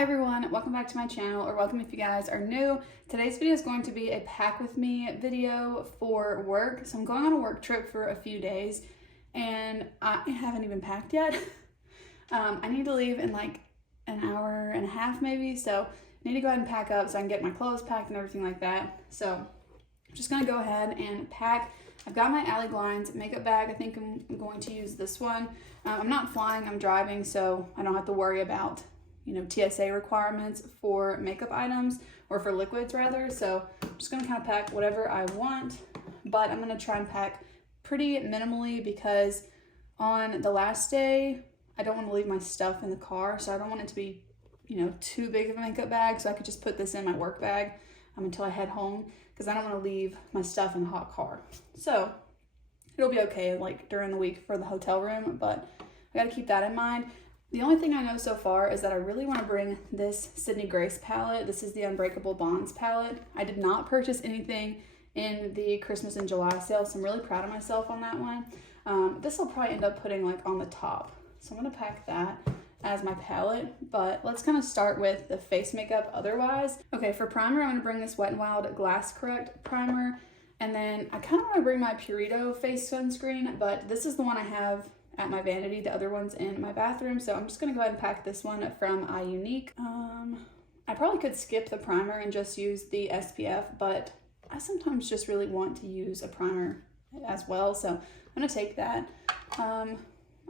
Hi everyone, welcome back to my channel, or welcome if you guys are new. Today's video is going to be a pack with me video for work. So I'm going on a work trip for a few days and I haven't even packed yet. I need to leave in like an hour and a half maybe, so I need to go ahead and pack up so I can get my clothes packed and everything like that. So I'm just gonna go ahead and pack. I've got my Allie Glines makeup bag. I think I'm going to use this one. I'm not flying, I'm driving, so I don't have to worry about TSA requirements for makeup items, or for liquids rather. So I'm just gonna kind of pack whatever I want, but I'm gonna try and pack pretty minimally because on the last day, I don't want to leave my stuff in the car. So I don't want it to be, too big of a makeup bag. So I could just put this in my work bag until I head home, because I don't want to leave my stuff in the hot car. So it'll be okay like during the week for the hotel room, but I got to keep that in mind. The only thing I know so far is that I really want to bring this Sydney Grace palette. This is the Unbreakable Bonds palette. I did not purchase anything in the Christmas and July sale, so I'm really proud of myself on that one. This I'll probably end up putting like on the top. So I'm going to pack that as my palette, but let's kind of start with the face makeup otherwise. Okay, for primer, I'm going to bring this Wet n Wild Glass Correct primer, and then I kind of want to bring my Purito face sunscreen, but this is the one I have at my vanity. The other one's in my bathroom, so I'm just gonna go ahead and pack this one from iUnique. I probably could skip the primer and just use the SPF, but I sometimes just really want to use a primer as well, so I'm gonna take that. I'm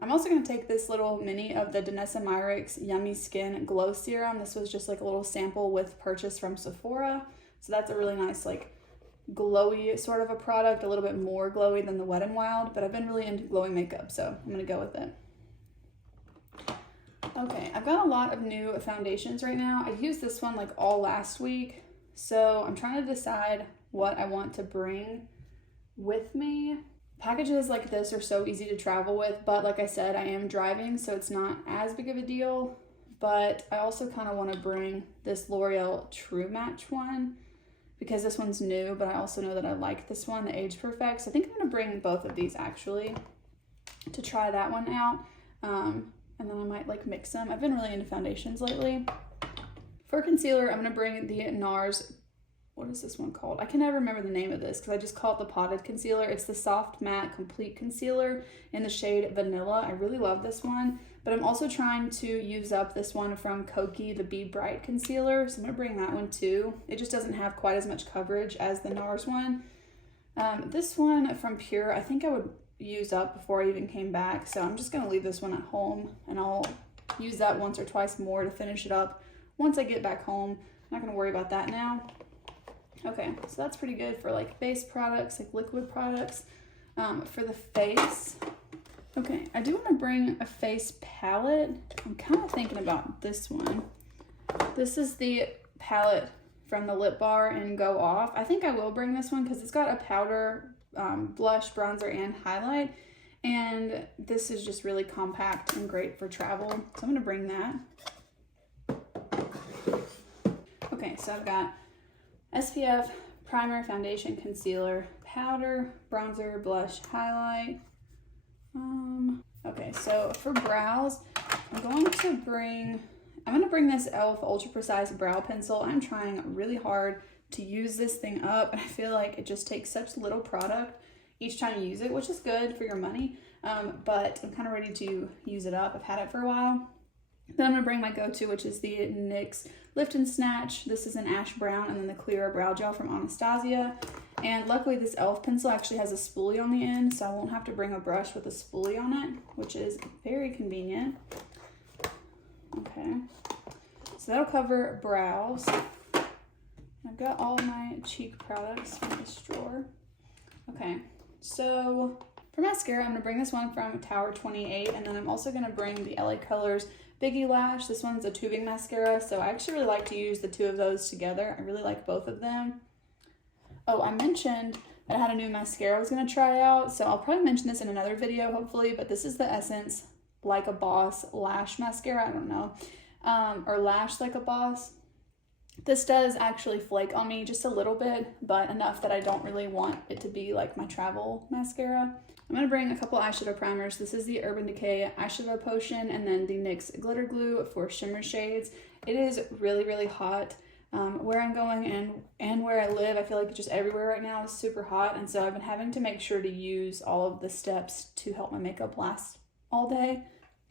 also gonna take this little mini of the Danessa Myricks Yummy Skin Glow Serum. This was just like a little sample with purchase from Sephora, so that's a really nice like glowy sort of a product, a little bit more glowy than the Wet n Wild, but I've been really into glowing makeup, so I'm gonna go with it. Okay, I've got a lot of new foundations right now. I used this one like all last week, so I'm trying to decide what I want to bring with me. Packages like this are so easy to travel with, but like I said, I am driving, so it's not as big of a deal, but I also kind of want to bring this L'Oreal True Match one, because this one's new, but I also know that I like this one, the Age Perfect. So I think I'm gonna bring both of these actually to try that one out. And then I might like mix them. I've been really into foundations lately. For concealer, I'm gonna bring the NARS, what is this one called? I can never remember the name of this because I just call it the Potted Concealer. It's the Soft Matte Complete Concealer in the shade Vanilla. I really love this one, but I'm also trying to use up this one from Kokie, the Be Bright Concealer. So I'm gonna bring that one too. It just doesn't have quite as much coverage as the NARS one. This one from Pure, I think I would use up before I even came back. So I'm just gonna leave this one at home and I'll use that once or twice more to finish it up once I get back home. I'm not gonna worry about that now. Okay, so that's pretty good for like base products, like liquid products. For the face, okay, I do want to bring a face palette. I'm kind of thinking about this one. This is the palette from the Lip Bar and Go Off. I think I will bring this one because it's got a powder, blush, bronzer, and highlight. And this is just really compact and great for travel. So I'm going to bring that. Okay, so I've got SPF, primer, foundation, concealer, powder, bronzer, blush, highlight. Okay, so for brows, I'm going to bring this e.l.f. Ultra Precise Brow Pencil. I'm trying really hard to use this thing up, and I feel like it just takes such little product each time you use it, which is good for your money, but I'm kind of ready to use it up. I've had it for a while. Then I'm going to bring my go-to, which is the NYX Lift and Snatch. This is an ash brown, and then the clear brow gel from Anastasia. And luckily this e.l.f. pencil actually has a spoolie on the end, so I won't have to bring a brush with a spoolie on it, which is very convenient. Okay, so that'll cover brows. I've got all my cheek products in this drawer. Okay, so for mascara, I'm going to bring this one from Tower 28, and then I'm also going to bring the LA Colors Biggie Lash. This one's a tubing mascara, so I actually really like to use the two of those together. I really like both of them. Oh, I mentioned that I had a new mascara I was going to try out, so I'll probably mention this in another video, hopefully, but this is the Essence Like a Boss Lash Mascara. I don't know. Or Lash Like a Boss. This does actually flake on me just a little bit, but enough that I don't really want it to be like my travel mascara. I'm going to bring a couple eyeshadow primers. This is the Urban Decay Eyeshadow Potion and then the NYX Glitter Glue for shimmer shades. It is really, really hot. Where I'm going and where I live, I feel like just everywhere right now is super hot, and so I've been having to make sure to use all of the steps to help my makeup last all day.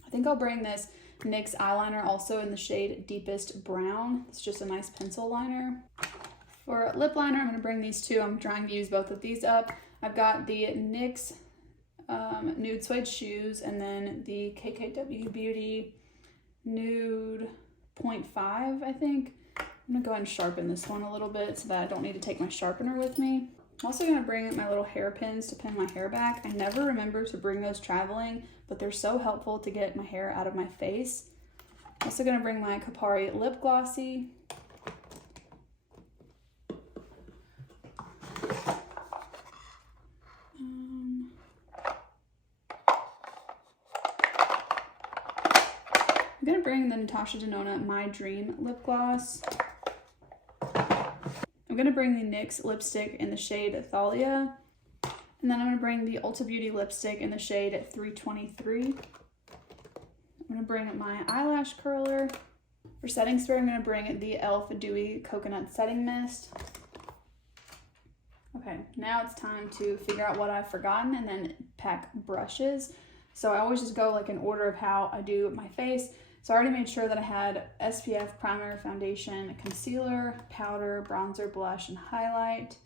I think I'll bring this NYX eyeliner also in the shade Deepest Brown. It's just a nice pencil liner. For lip liner, I'm going to bring these two. I'm trying to use both of these up. I've got the NYX Nude Suede Shoes and then the KKW Beauty Nude 0.5, I think. I'm gonna go ahead and sharpen this one a little bit so that I don't need to take my sharpener with me. I'm also gonna bring my little hairpins to pin my hair back. I never remember to bring those traveling, but they're so helpful to get my hair out of my face. I'm also gonna bring my Kopari Lip Glossy. I'm gonna bring the Natasha Denona My Dream Lip Gloss. I'm going to bring the NYX lipstick in the shade Thalia. And then I'm going to bring the Ulta Beauty lipstick in the shade 323. I'm going to bring my eyelash curler. For setting spray, I'm going to bring the e.l.f. Dewy Coconut Setting Mist. Okay, now it's time to figure out what I've forgotten and then pack brushes. So I always just go like in order of how I do my face. So I already made sure that I had SPF, primer, foundation, concealer, powder, bronzer, blush, and highlight.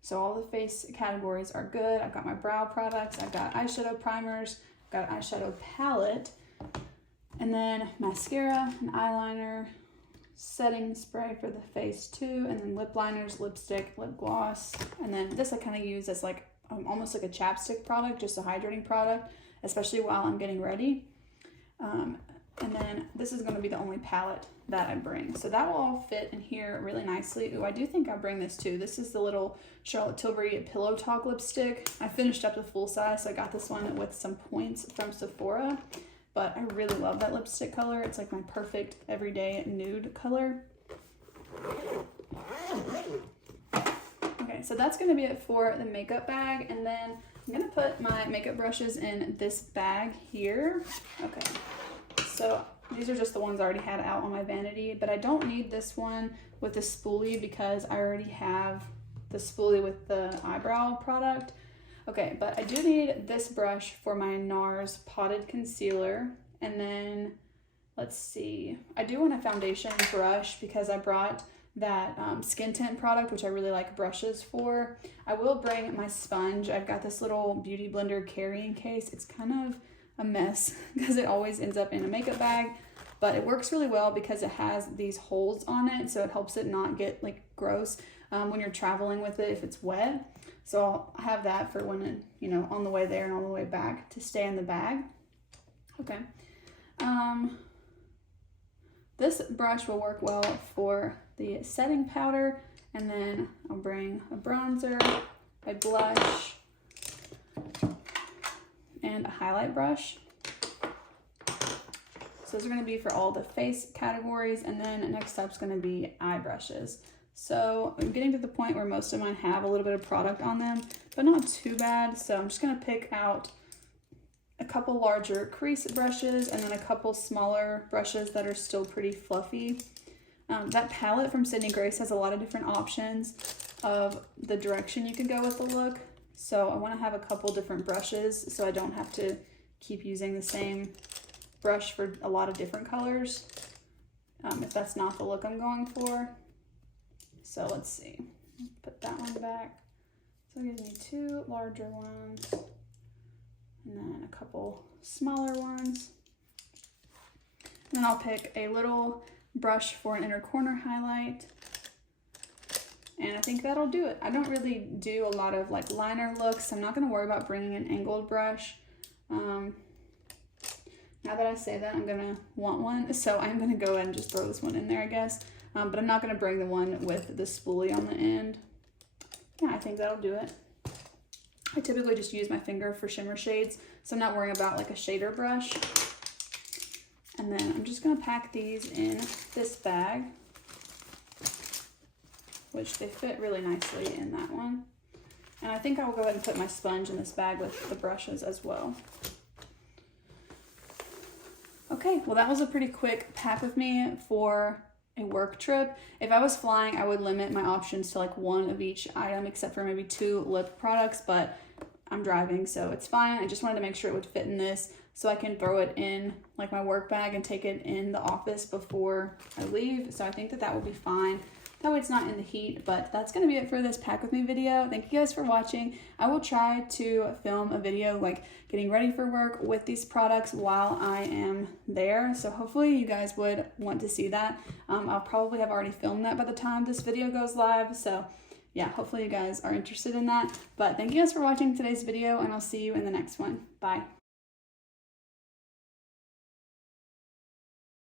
So all the face categories are good. I've got my brow products, I've got eyeshadow primers, I've got an eyeshadow palette, and then mascara, an eyeliner, setting spray for the face too, and then lip liners, lipstick, lip gloss. And then this I kind of use as like almost like a chapstick product, just a hydrating product, especially while I'm getting ready. And then this is going to be the only palette that I bring. So that will all fit in here really nicely. Ooh, I do think I'll bring this too. This is the little Charlotte Tilbury Pillow Talk lipstick. I finished up the full size, so I got this one with some points from Sephora. But I really love that lipstick color. It's like my perfect everyday nude color. Okay, so that's going to be it for the makeup bag. And then I'm going to put my makeup brushes in this bag here. Okay. So these are just the ones I already had out on my vanity, but I don't need this one with the spoolie because I already have the spoolie with the eyebrow product. Okay, but I do need this brush for my NARS Potted Concealer. And then, let's see, I do want a foundation brush because I brought that skin tint product, which I really like brushes for. I will bring my sponge. I've got this little Beauty Blender carrying case. It's kind of a mess because it always ends up in a makeup bag, but it works really well because it has these holes on it, so it helps it not get like gross when you're traveling with it if it's wet. So I'll have that for when you know, on the way there and on the way back to stay in the bag. Okay, this brush will work well for the setting powder, and then I'll bring a bronzer, a blush, and a highlight brush. So those are going to be for all the face categories, and then next up is going to be eye brushes. So I'm getting to the point where most of mine have a little bit of product on them, but not too bad. So I'm just going to pick out a couple larger crease brushes and then a couple smaller brushes that are still pretty fluffy. That palette from Sydney Grace has a lot of different options of the direction you can go with the look. So I want to have a couple different brushes so I don't have to keep using the same brush for a lot of different colors if that's not the look I'm going for. So let's see, put that one back. So it gives me two larger ones and then a couple smaller ones. And then I'll pick a little brush for an inner corner highlight. And I think that'll do it. I don't really do a lot of like liner looks. I'm not going to worry about bringing an angled brush. Now that I say that, I'm going to want one. So I'm going to go ahead and just throw this one in there, I guess. But I'm not going to bring the one with the spoolie on the end. Yeah, I think that'll do it. I typically just use my finger for shimmer shades, so I'm not worrying about like a shader brush. And then I'm just going to pack these in this bag, which they fit really nicely in that one. And I think I will go ahead and put my sponge in this bag with the brushes as well. Okay. Okay, well that was a pretty quick pack with me for a work trip. If I was flying, I would limit my options to like one of each item, except for maybe 2 lip products, but I'm driving, so it's fine. I just wanted to make sure it would fit in this so I can throw it in like my work bag and take it in the office before I leave. So I think that that will be fine. That way it's not in the heat, but that's gonna be it for this pack with me video. Thank you guys for watching. I will try to film a video like getting ready for work with these products while I am there. So hopefully you guys would want to see that. I'll probably have already filmed that by the time this video goes live. So yeah, hopefully you guys are interested in that. But thank you guys for watching today's video, and I'll see you in the next one. Bye.